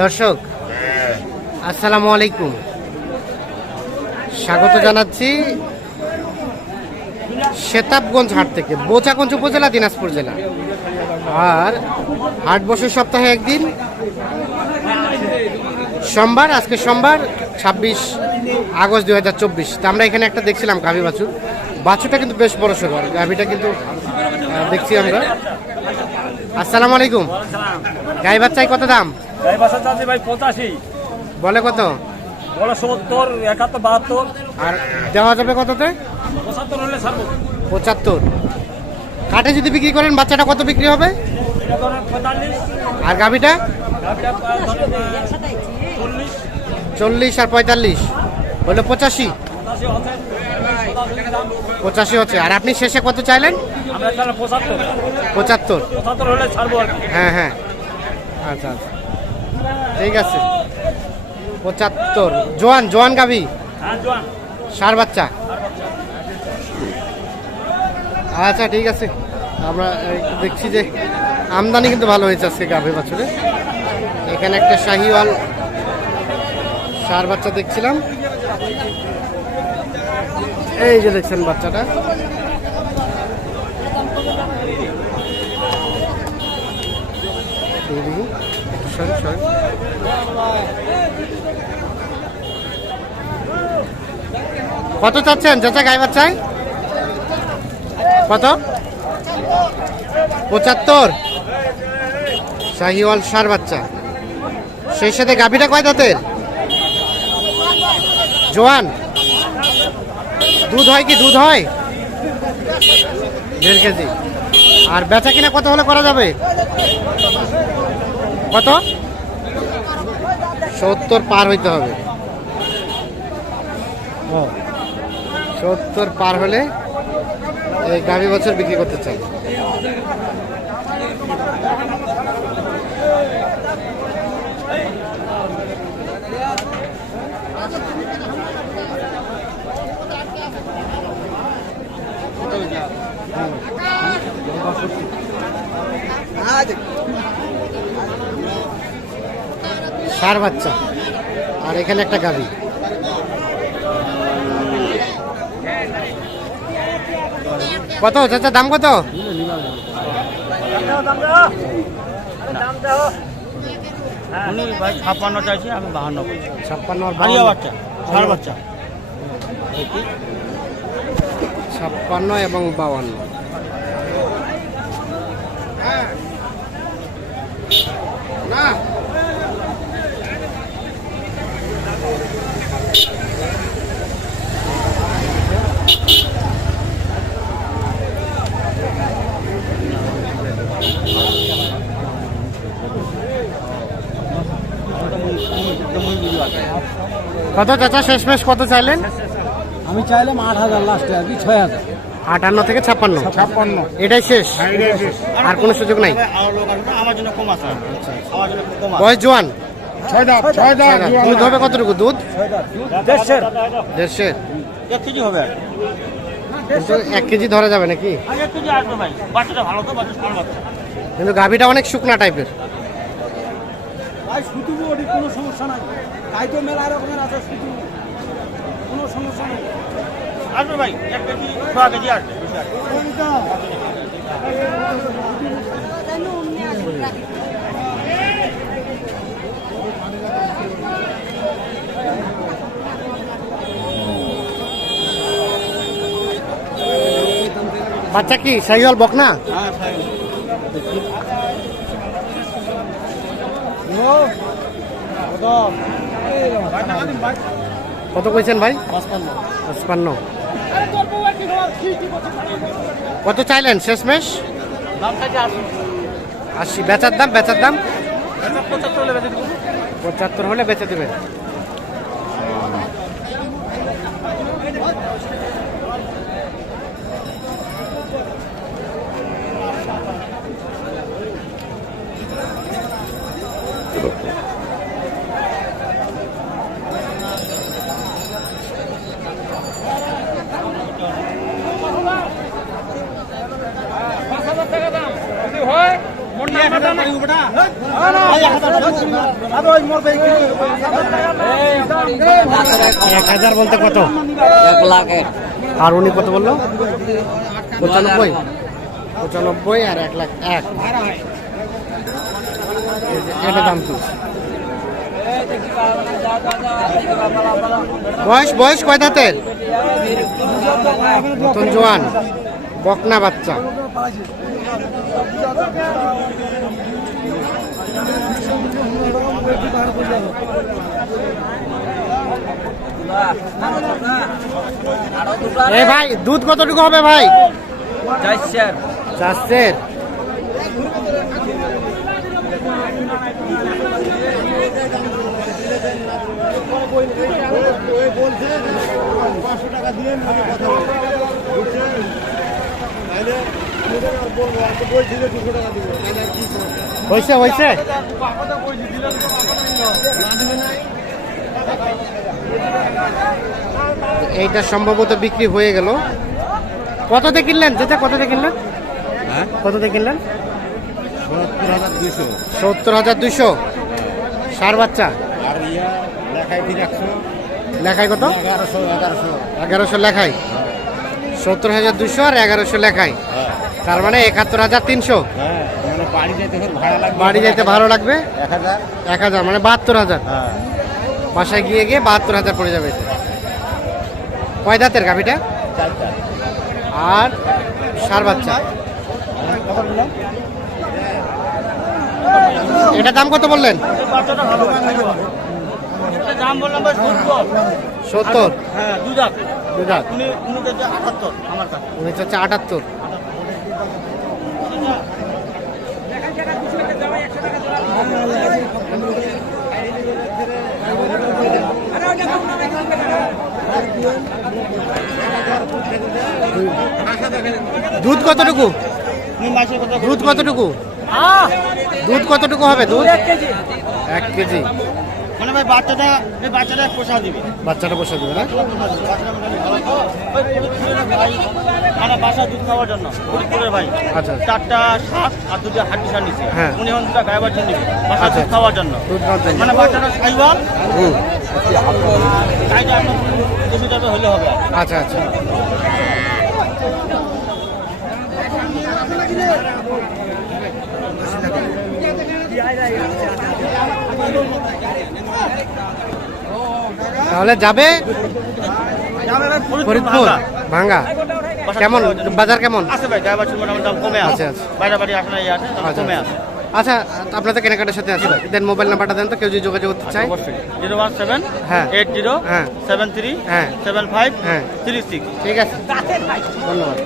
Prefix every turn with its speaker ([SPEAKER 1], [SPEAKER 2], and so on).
[SPEAKER 1] দর্শক, আসসালামু আলাইকুম। স্বাগত জানাচ্ছি শেতাবগঞ্জ হাট থেকে, বোচাগঞ্জ উপজেলা, দিনাজপুর জেলা। আর হাট বসে সপ্তাহে একদিন, সোমবার, আজকে সোমবার, ছাব্বিশ আগস্ট দুই হাজার চব্বিশ। তা আমরা এখানে একটা দেখছিলাম গাভী বাছুর। বাছুরটা কিন্তু বেশ বড় সড়ো গাভীটা কিন্তু দেখছি আমরা। আসসালামু আলাইকুম। গাই বাচ্চায় কত দাম?
[SPEAKER 2] এই বাসা চাচ্ছি ভাই পঁচাশি। বলে কত? বড় সত্তর একাত্তর বাহাত্তর।
[SPEAKER 1] আর দেওয়া যাবে কততে?
[SPEAKER 2] পঁচাত্তর হলে ছাড়বো।
[SPEAKER 1] পঁচাত্তর। কাঠে যদি বিক্রি করেন বাচ্চাটা কত বিক্রি হবে? আর গাভিটা? চল্লিশ। আর পঁয়তাল্লিশ। হলো পঁচাশি। পঁচাশি হচ্ছে। আর আপনি শেষে কত চাইলেন? পঁচাত্তর। হ্যাঁ হ্যাঁ। আচ্ছা আচ্ছা। ঠিক আছে। পঁচাত্তর। জোয়ান জোয়ান গাভি? হ্যাঁ সার বাচ্চা? আচ্ছা ঠিক আছে। আমরা দেখছি যে আমদানি কিন্তু ভালো হয়েছে আজকে গাভী বছরে। এখানে একটা শাহিওয়াল সার বাচ্চা দেখছিলাম। এই যে দেখছেন বাচ্চাটা। কত চাচ্ছেন? চাচা গাই বাচ্চায়? কত? পঁচাত্তর। শাহিওয়াল সার বাচ্চা। সেই সাথে গাভীটা কয় দাঁতের? জোয়ান। দুধ হয় কি? দুধ হয়? দেড় কেজি। আর বেচা কিনা কত হলে করা যাবে? কত? সত্তর পার হইতে হবে। সত্তর পার হলে এই গাভী বছর বিক্রি করতে চাই। সার বাচ্চা। আর এখানে একটা গাভী। কত চাচা দাম কত?
[SPEAKER 2] উনি ভাই ছাপ্পান্ন চাইছি আমি বাহান্ন
[SPEAKER 1] ছাপ্পান্ন হারিয়া বাচ্চা। ছাপ্পান্ন এবং বাউান্ন না কত চাচা? শেষমেশ কত চাইলেন?
[SPEAKER 2] আমি চাইলাম আট হাজার লাস্টে আর কি ছয় হাজার।
[SPEAKER 1] আটান্ন থেকে ছাপ্পান্ন। ছাপ্পান্ন। এটাই শেষ? আর কোনো সুযোগ নাই? আমার জন্য কম আছে আমার জন্য কম বয়স জোয়ান। দুধ হবে কতটুকু? দুধ? দেড়শের কেজি হবে এক কেজি ধরা যাবে নাকি?
[SPEAKER 2] আর এক কেজি আসবে ভাই। বাচ্চাটা ভালো তো বাচ্চা ষাড় বাচ্চা।
[SPEAKER 1] কিন্তু গাভিটা অনেক শুকনা টাইপের
[SPEAKER 2] ভাই শুধু ওটি কোনো সমস্যা নাই। তাই তো মেলা রকমের আছে শুধু কোনো সমস্যা নেই। আসবে ভাই এক কেজি ছ কেজি আসবে
[SPEAKER 1] বাচ্চা কি? সাইওয়াল বক না কত কইছেন ভাই? পঁচপান্ন। কত চাইলেন? শেষমেশ? আশি। বেচার দাম? বেচার দাম?
[SPEAKER 2] পঁচাত্তর হলে বেচে দেবো।
[SPEAKER 1] এক হাজার বলতে কত? এক লাখ আর উনি কত বলল? পঁচানব্বই। পঁচানব্বই আর এক লাখ এক। এটা দাম কি? বয়স বয়স কয় দাঁতের? নতুন জোয়ান। বকনা বাচ্চা। এ ভাই দুধ কতটুকু হবে ভাই? চার চাষের হয়েছে হয়েছে? এইটা সম্ভবত বিক্রি হয়ে গেল। কততে কিনলেন? যেটা কততে কিনলেন? কততে কিনলেন?
[SPEAKER 2] সত্তর হাজার দুশো
[SPEAKER 1] সত্তর হাজার দুইশো? সার বাচ্চা? লেখায় কত? এগারোশো লেখায়। সত্তর হাজার দুশো আর এগারোশো লেখায়। হ্যাঁ তার মানে একাত্তর হাজার তিনশো। হ্যাঁ মানে বাড়ি যেতে ফের ভাড়া লাগবে। বাড়ি যেতে ভালো লাগবে? এক হাজার। মানে বাহাত্তর হাজার। হ্যাঁ। বাসায় গিয়ে গিয়ে বাহাত্তর হাজার পড়ে যাবে। কয় দাঁতের গাভিটা? আর সার বাচ্চা? এটা দাম কত বললেন? সত্তর। হ্যাঁ দু দাঁত। দু দাঁত।
[SPEAKER 2] উনি উনি দিচ্ছে আটাত্তর আমার
[SPEAKER 1] কাছে। উনি হচ্ছে আটাত্তর। দুধ কতটুকু? দুধ কতটুকু? দুধ কতটুকু হবে দুধ? এক কেজি।
[SPEAKER 2] মানে ভাই বাচ্চাটা এই বাচ্চাটা পোষা দিবে।
[SPEAKER 1] বাচ্চাটা বসে দেবে না?
[SPEAKER 2] মানে বাসা দুধ খাওয়ার জন্য। ফরিদপুরের ভাই। আচ্ছা। চারটা সাত আর দুটো হাড্ডি সার নিচ্ছে হ্যাঁ। উনি এখন দুটা গায়ে বাচ্চা নিবে বাসা আচ্ছা। দুধ খাওয়ার জন্য। দুধ খাওয়ার জন্য। মানে বাচ্চাটা সাইওয়াল। হুম। চাইটা আপনার দুশো টাকা হলে হবে
[SPEAKER 1] আচ্ছা আচ্ছা। তাহলে যাবে ফরিদপুর ভাঙ্গা। কেমন বাজার কেমন আছে
[SPEAKER 2] ভাই গায়ে বাচ্চা মোটামুটি কমে আছে আচ্ছা, আচ্ছা। আচ্ছা
[SPEAKER 1] আচ্ছা আপনাদের কেনাকাটার সাথে আছে দেন মোবাইল নাম্বারটা দেন তো কেউ যদি যোগাযোগ করতে চায় অবশ্যই
[SPEAKER 2] জিরো ওয়ান সেভেন হ্যাঁ। এইট জিরো হ্যাঁ। সেভেন থ্রি হ্যাঁ। সেভেন ফাইভ হ্যাঁ। থ্রি সিক্স
[SPEAKER 1] ঠিক আছে ধন্যবাদ